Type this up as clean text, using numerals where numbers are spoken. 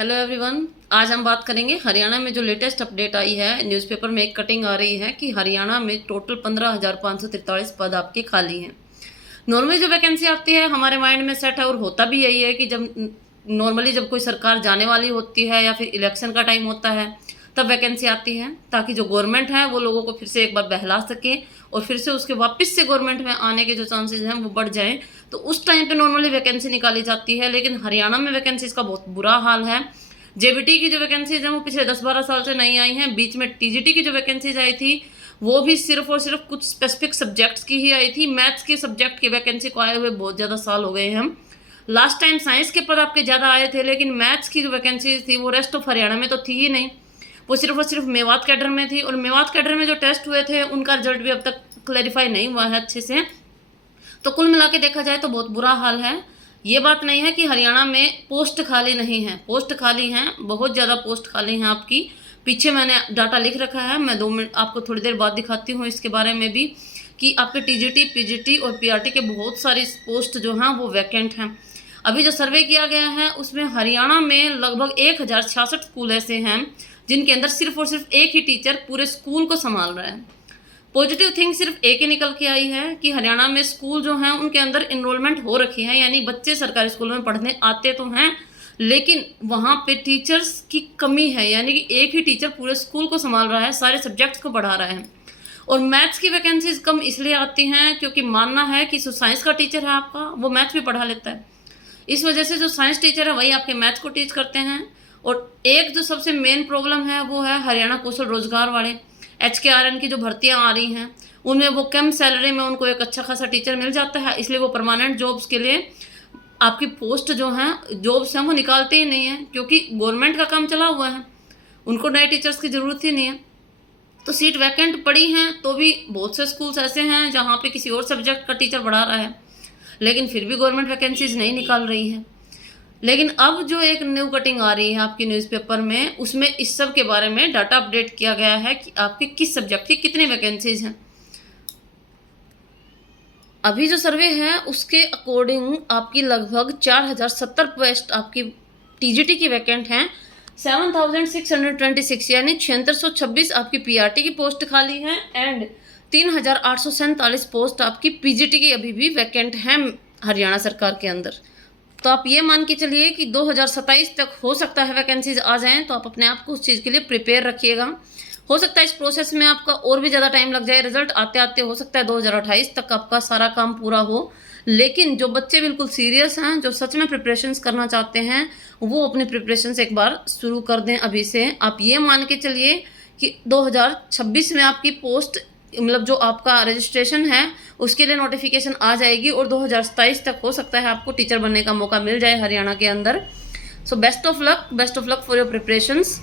Hello everyone. आज हम बात करेंगे हरियाणा में जो लेटेस्ट अपडेट आई है। न्यूज़पेपर में एक कटिंग आ रही है कि हरियाणा में टोटल 15,543 पद आपके खाली हैं। नॉर्मली जो वैकेंसी आती है हमारे माइंड में सेट है और होता भी यही है कि जब नॉर्मली जब कोई सरकार जाने वाली होती है या फिर इलेक्शन का टाइम होता है तब वैकेंसी आती है, ताकि जो गवर्नमेंट है वो लोगों को फिर से एक बार बहला सके और फिर से उसके वापस से गवर्नमेंट में आने के जो चांसेस हैं वो बढ़ जाएं। तो उस टाइम पे नॉर्मली वैकेंसी निकाली जाती है, लेकिन हरियाणा में वैकेंसीज का बहुत बुरा हाल है। जेबीटी की जो वैकेंसीज हैं वो पिछले 10-12 साल से नहीं आई हैं। बीच में टीजीटी की जो वैकेंसीज आई थी वो भी सिर्फ और सिर्फ कुछ स्पेसिफिक सब्जेक्ट्स की ही आई थी। मैथ्स के सब्जेक्ट की वैकेंसी को आए हुए बहुत ज़्यादा साल हो गए हैं। लास्ट टाइम साइंस के पद आपके ज़्यादा आए थे, लेकिन मैथ्स की जो वैकेंसीज थी वो रेस्ट ऑफ हरियाणा में तो थी ही नहीं, वो सिर्फ और सिर्फ मेवात कैडर में थी। और मेवात कैडर में जो टेस्ट हुए थे उनका रिजल्ट भी अब तक क्लैरिफाई नहीं हुआ है अच्छे से। तो कुल मिला के देखा जाए तो बहुत बुरा हाल है। ये बात नहीं है कि हरियाणा में पोस्ट खाली नहीं है, पोस्ट खाली हैं, बहुत ज़्यादा पोस्ट खाली हैं आपकी। पीछे मैंने डाटा लिख रखा है, मैं 2 मिनट आपको थोड़ी देर बाद दिखाती हूँ इसके बारे में भी, कि आपके टीजीटी, पीजीटी और पीआरटी के बहुत सारी पोस्ट जो हैं वो वैकेंट हैं। अभी जो सर्वे किया गया है उसमें हरियाणा में लगभग 1066 स्कूल ऐसे हैं जिनके अंदर सिर्फ और सिर्फ एक ही टीचर पूरे स्कूल को संभाल रहा है। पॉजिटिव थिंग सिर्फ एक ही निकल के आई है कि हरियाणा में स्कूल जो हैं उनके अंदर इनरोलमेंट हो रखी है, यानी बच्चे सरकारी स्कूलों में पढ़ने आते तो हैं, लेकिन वहाँ पे टीचर्स की कमी है, यानी कि एक ही टीचर पूरे स्कूल को संभाल रहा है, सारे सब्जेक्ट्स को पढ़ा रहा है। और मैथ्स की वैकेंसीज कम इसलिए आती हैं क्योंकि मानना है कि जो साइंस का टीचर है आपका वो मैथ्स भी पढ़ा लेता है, इस वजह से जो साइंस टीचर है वही आपके मैथ्स को टीच करते हैं। और एक जो सबसे मेन प्रॉब्लम है वो है हरियाणा कौशल रोजगार वाले HKRN की जो भर्तियां आ रही हैं उनमें वो कम सैलरी में उनको एक अच्छा खासा टीचर मिल जाता है, इसलिए वो परमानेंट जॉब्स के लिए आपकी पोस्ट जो हैं जॉब्स हैं वो निकालते ही नहीं हैं, क्योंकि गवर्नमेंट का काम चला हुआ है, उनको नए टीचर्स की ज़रूरत ही नहीं है। तो सीट वैकेंट पड़ी हैं तो भी बहुत से स्कूल्स ऐसे हैं जहाँ पे किसी और सब्जेक्ट का टीचर पढ़ा रहा है, लेकिन फिर भी गवर्नमेंट वैकेंसीज नहीं निकाल रही है। लेकिन अब जो एक न्यू कटिंग आ रही है आपकी न्यूज़पेपर में, उसमें इस सब के बारे में डाटा अपडेट किया गया है कि आपके किस सब्जेक्ट की कितनी वैकेंसीज हैं। अभी जो सर्वे है उसके अकॉर्डिंग आपकी लगभग 4070 पोस्ट आपकी टीजीटी की वैकेंट हैं, 7626 यानी 7626 आपकी पीआरटी की पोस्ट खाली हैं एंड 3847 पोस्ट आपकी पीजीटी की अभी भी वैकेंट हैं हरियाणा सरकार के अंदर। तो आप ये मान के चलिए कि 2027 तक हो सकता है वैकेंसीज आ जाएं, तो आप अपने आप को उस चीज़ के लिए प्रिपेयर रखिएगा। हो सकता है इस प्रोसेस में आपका और भी ज़्यादा टाइम लग जाए, रिजल्ट आते आते हो सकता है 2028 तक आपका सारा काम पूरा हो। लेकिन जो बच्चे बिल्कुल सीरियस हैं, जो सच में प्रिपरेशंस करना चाहते हैं, वो अपनी प्रिपरेशंस एक बार शुरू कर दें अभी से। आप ये मान के चलिए कि 2026 में आपकी पोस्ट मतलब जो आपका रजिस्ट्रेशन है उसके लिए नोटिफिकेशन आ जाएगी और 2027 तक हो सकता है आपको टीचर बनने का मौका मिल जाए हरियाणा के अंदर। So best of luck for your preparations.